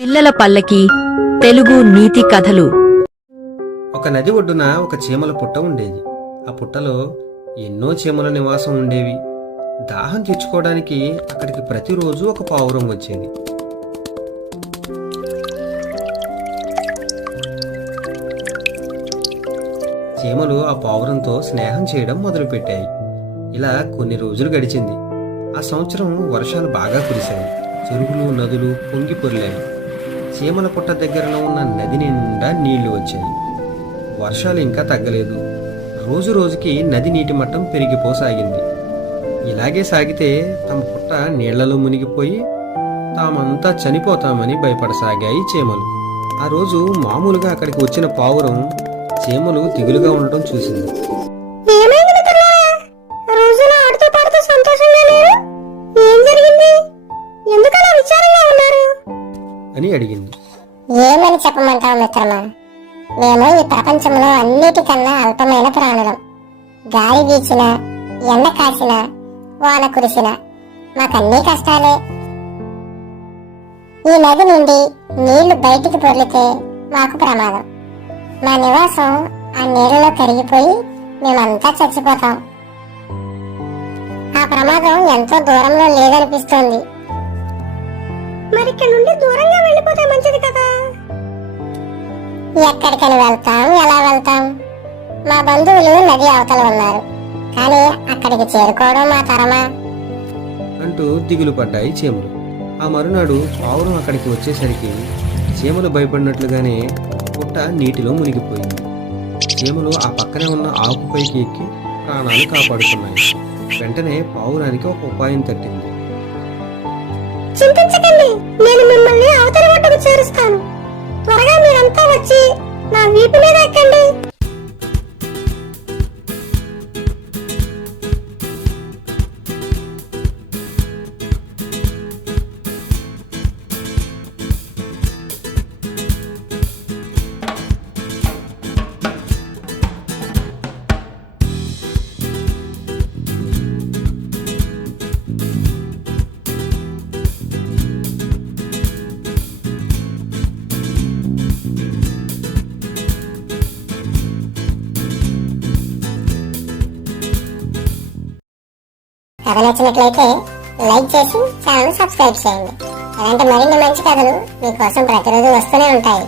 పిల్లల పల్లకి తెలుగు నీతి కథలు. ఒక నది ఒడ్డున ఒక చీమల పుట్ట ఉండేది. ఆ పుట్టలో ఎన్నో చీమల నివాసం ఉండేవి. దాహం తీర్చుకోవడానికి అక్కడికి ప్రతిరోజు ఒక పావురం వచ్చేది. చీమలు ఆ పావురంతో స్నేహం చేయడం మొదలుపెట్టాయి. ఇలా కొన్ని రోజులు గడిచింది. ఆ సంవత్సరం వర్షాలు బాగా కురిశాయి. చెరువులు, నదులు పొంగి పొర్లాయి. చీమల పుట్ట దగ్గరలో ఉన్న నది నిండా నీళ్లు వచ్చాయి. వర్షాలు ఇంకా తగ్గలేదు. రోజు రోజుకి నది నీటి మట్టం పెరిగిపోసాగింది. ఇలాగే సాగితే తమ పుట్ట నీళ్లలో మునిగిపోయి తామంతా చనిపోతామని భయపడసాగాయి చీమలు. ఆ రోజు మామూలుగా అక్కడికి వచ్చిన పావురం చీమలు దిగులుగా ఉండటం చూసింది. అని అడిగింది. ఏమని చెప్పమంటావు మిత్రమా? మేము ఈ ప్రపంచంలో అన్నిటికన్నా అల్పమైన ప్రాణులం. గాలి వీచినా, ఎండ కాసినా, వాన కురిసినా మాకన్నీ కష్టాలే. ఈ నది నుండి నీళ్లు బయటికి పొర్లితే మాకు ప్రమాదం. మా నివాసం ఆ నీళ్లలో కరిగిపోయి మేమంతా చచ్చిపోతాం. ఆ ప్రమాదం ఎంతో దూరంలో లేదనిపిస్తోంది. మరి ఇక్కడ నుండి దూరంగా వెళ్ళిపోతే మంచిది కదా. ఎక్కడికని వెళ్తాం, ఎలా వెళ్తాం? మా బంధువులు నది అవతల ఉన్నారు, కానీ అక్కడికి చేరుకోవడం మా తరమా అంటూ దిగులు పడ్డాయి చీమలు. ఆ మరునాడు పావురం అక్కడికి వచ్చేసరికి చీమలు భయపడినట్లుగానే పుట్ట నీటిలో మునిగిపోయింది. చీమలు ఆ పక్కనే ఉన్న ఆకుపైకి ఎక్కి ప్రాణాలు కాపాడుతున్నాయి. వెంటనే పావురానికి ఒక ఉపాయం తట్టింది. చింతించకండి, నేను మిమ్మల్ని అవతల ఒడ్డుకు చేరుస్తాను. త్వరగా మీరంతా వచ్చి నా వీపు మీద ఎక్కండి. కథ నచ్చినట్లయితే లైక్ చేసి ఛానల్ సబ్స్క్రైబ్ చేయండి. ఇలాంటి మరిన్ని మంచి కథలు మీకోసం ప్రతిరోజు వస్తూనే ఉంటాయి.